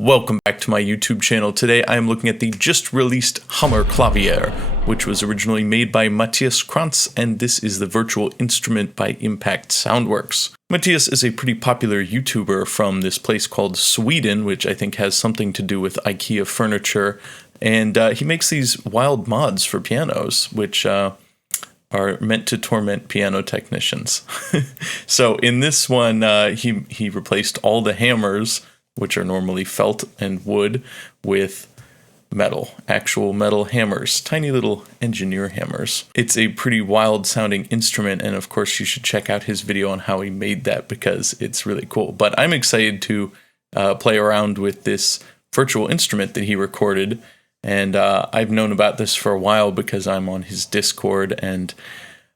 Welcome back to my YouTube channel. Today I am looking at the just released KLAVIER, which was originally made by Mattias Krantz, and this is the virtual instrument by Impact Soundworks. Mattias is a pretty popular YouTuber from this place called Sweden, which I think has something to do with IKEA furniture, and he makes these wild mods for pianos, which are meant to torment piano technicians. So in this one, he replaced all the hammers, which are normally felt and wood, with metal, actual metal hammers, tiny little engineer hammers. It's a pretty wild sounding instrument, and of course you should check out his video on how he made that because it's really cool. But I'm excited to play around with this virtual instrument that he recorded, and I've known about this for a while because I'm on his Discord, and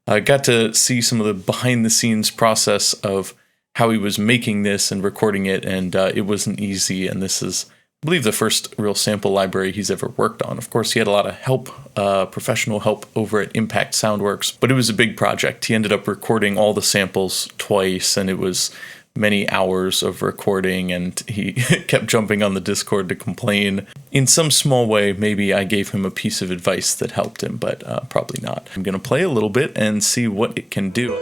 I got to see some of the behind the scenes process of how he was making this and recording it, and it wasn't easy, and this is, I believe, the first real sample library he's ever worked on. Of course, he had a lot of help, professional help over at Impact Soundworks, but it was a big project. He ended up recording all the samples twice, and it was many hours of recording, and he kept jumping on the Discord to complain. In some small way, maybe I gave him a piece of advice that helped him, but probably not. I'm going to play a little bit and see what it can do.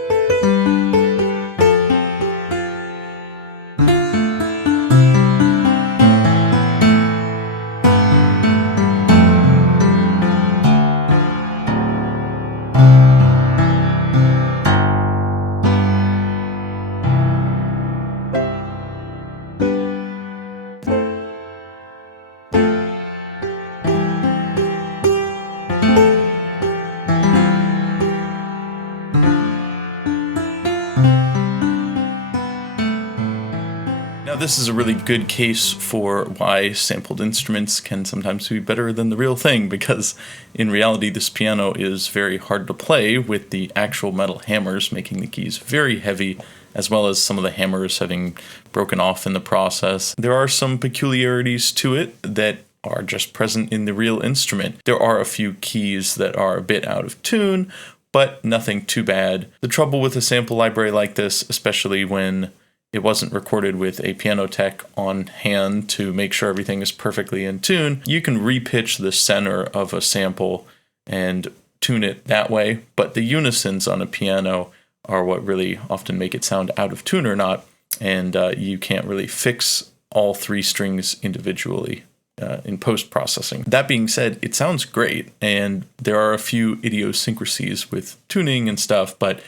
Now, this is a really good case for why sampled instruments can sometimes be better than the real thing, because in reality this piano is very hard to play with the actual metal hammers making the keys very heavy, as well as some of the hammers having broken off in the process. There are some peculiarities to it that are just present in the real instrument. There are a few keys that are a bit out of tune, but nothing too bad. The trouble with a sample library like this, especially when it wasn't recorded with a piano tech on hand to make sure everything is perfectly in tune, you can repitch the center of a sample and tune it that way, but the unisons on a piano are what really often make it sound out of tune or not, and you can't really fix all three strings individually in post-processing. That being said, it sounds great, and there are a few idiosyncrasies with tuning and stuff, but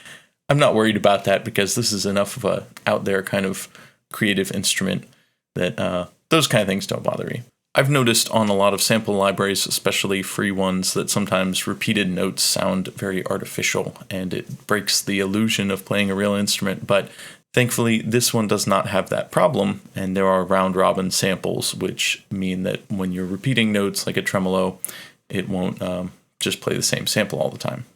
I'm not worried about that because this is enough of a out there kind of creative instrument that those kind of things don't bother me. I've noticed on a lot of sample libraries, especially free ones, that sometimes repeated notes sound very artificial and it breaks the illusion of playing a real instrument, but thankfully this one does not have that problem, and there are round-robin samples, which mean that when you're repeating notes like a tremolo, it won't just play the same sample all the time.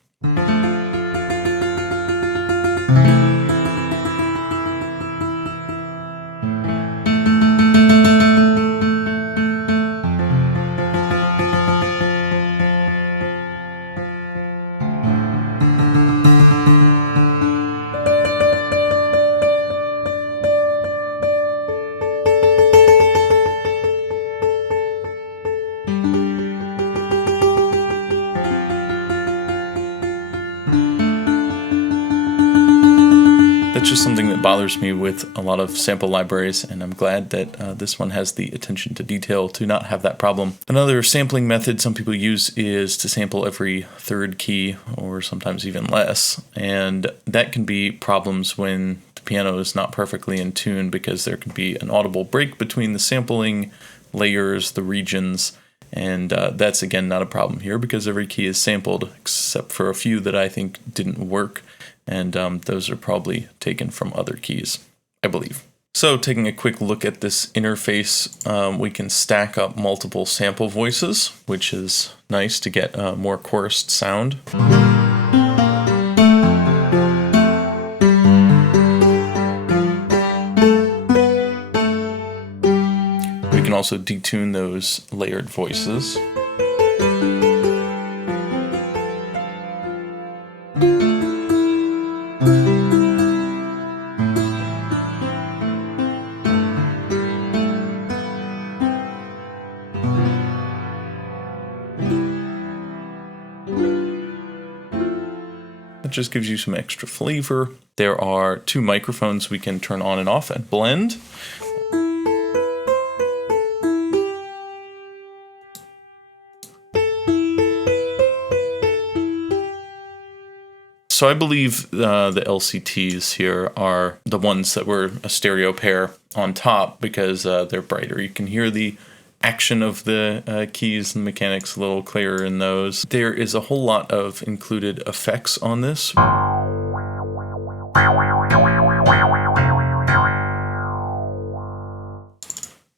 That's just something that bothers me with a lot of sample libraries, and I'm glad that this one has the attention to detail to not have that problem. Another sampling method some people use is to sample every third key, or sometimes even less, and that can be problems when the piano is not perfectly in tune because there can be an audible break between the sampling layers, the regions, and that's again not a problem here because every key is sampled except for a few that I think didn't work. And those are probably taken from other keys, I believe. So taking a quick look at this interface, we can stack up multiple sample voices, which is nice to get a more chorused sound. We can also detune those layered voices. That just gives you some extra flavor. There are 2 microphones we can turn on and off and blend. So I believe the LCTs here are the ones that were a stereo pair on top because they're brighter. You can hear the action of the keys and mechanics a little clearer in those. There is a whole lot of included effects on this.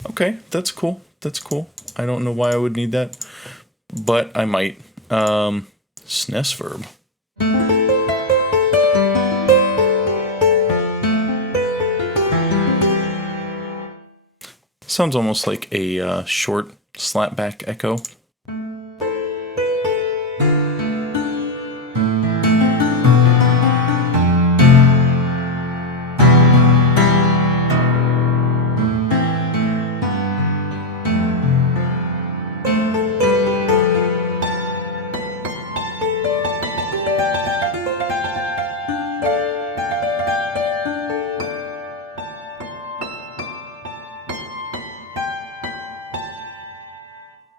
Okay, that's cool. That's cool. I don't know why I would need that, but I might. SNES verb. Sounds almost like a short slapback echo.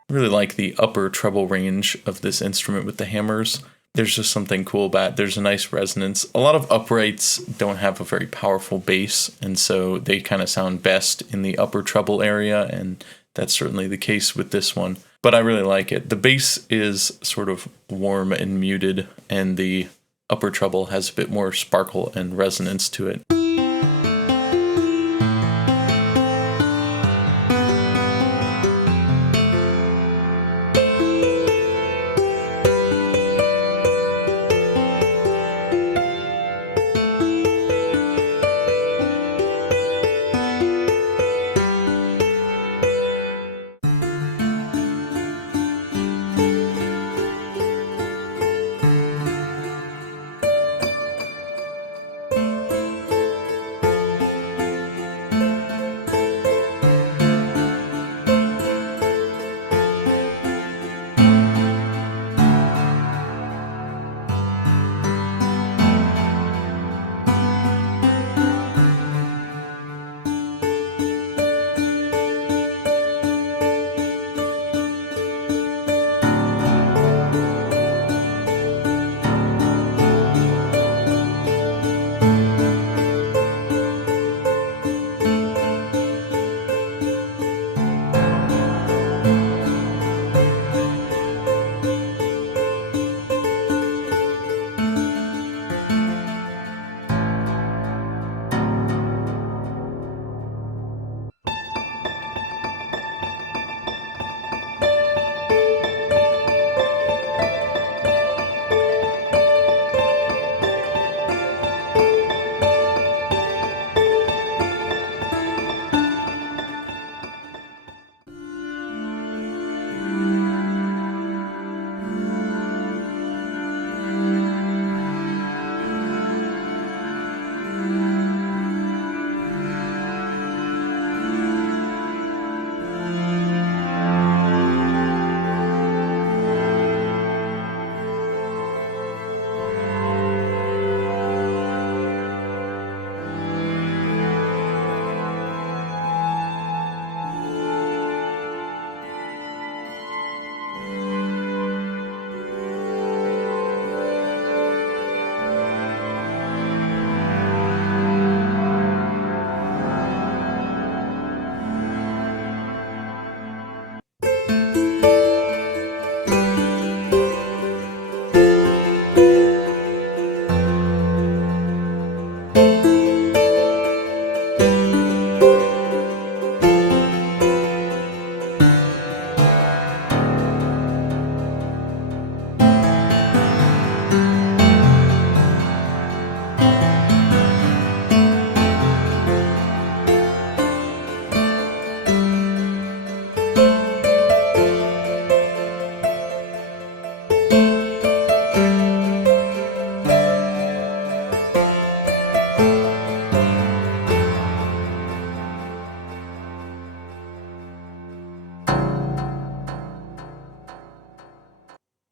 I really like the upper treble range of this instrument with the hammers. There's just something cool about it. There's a nice resonance. A lot of uprights don't have a very powerful bass, and so they kind of sound best in the upper treble area, and that's certainly the case with this one. But I really like it. The bass is sort of warm and muted, and the upper treble has a bit more sparkle and resonance to it.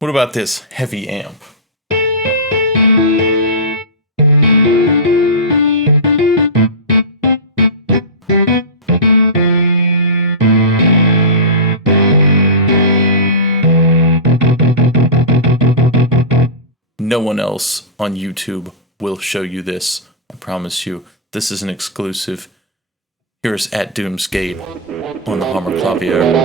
What about this heavy amp? No one else on YouTube will show you this. I promise you. This is an exclusive. Here's at Doomsgate on the Hammer Clavier.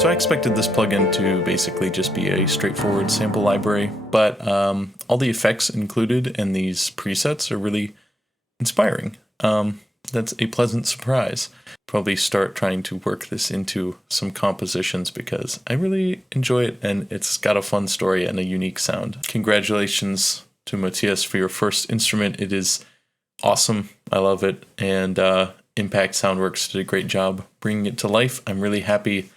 So I expected this plugin to basically just be a straightforward sample library, but all the effects included in these presets are really inspiring. That's a pleasant surprise. Probably start trying to work this into some compositions because I really enjoy it and it's got a fun story and a unique sound. Congratulations to Mattias for your first instrument. It is awesome. I love it. And Impact Soundworks did a great job bringing it to life. I'm really happy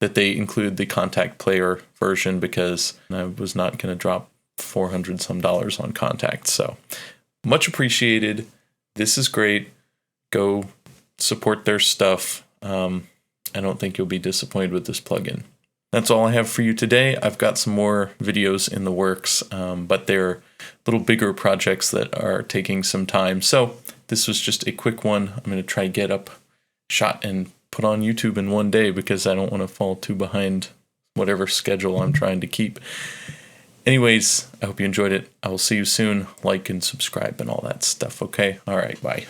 that they include the Contact Player version because I was not going to drop $400 some on Contact. So much appreciated. This is great. Go support their stuff. I don't think you'll be disappointed with this plugin. That's all I have for you today. I've got some more videos in the works, but they're little bigger projects that are taking some time. So this was just a quick one. I'm going to try to get up, shot, and put on YouTube in one day because I don't want to fall too behind whatever schedule I'm trying to keep. Anyways, I hope you enjoyed it. I will see you soon. Like and subscribe and all that stuff, okay? All right, bye.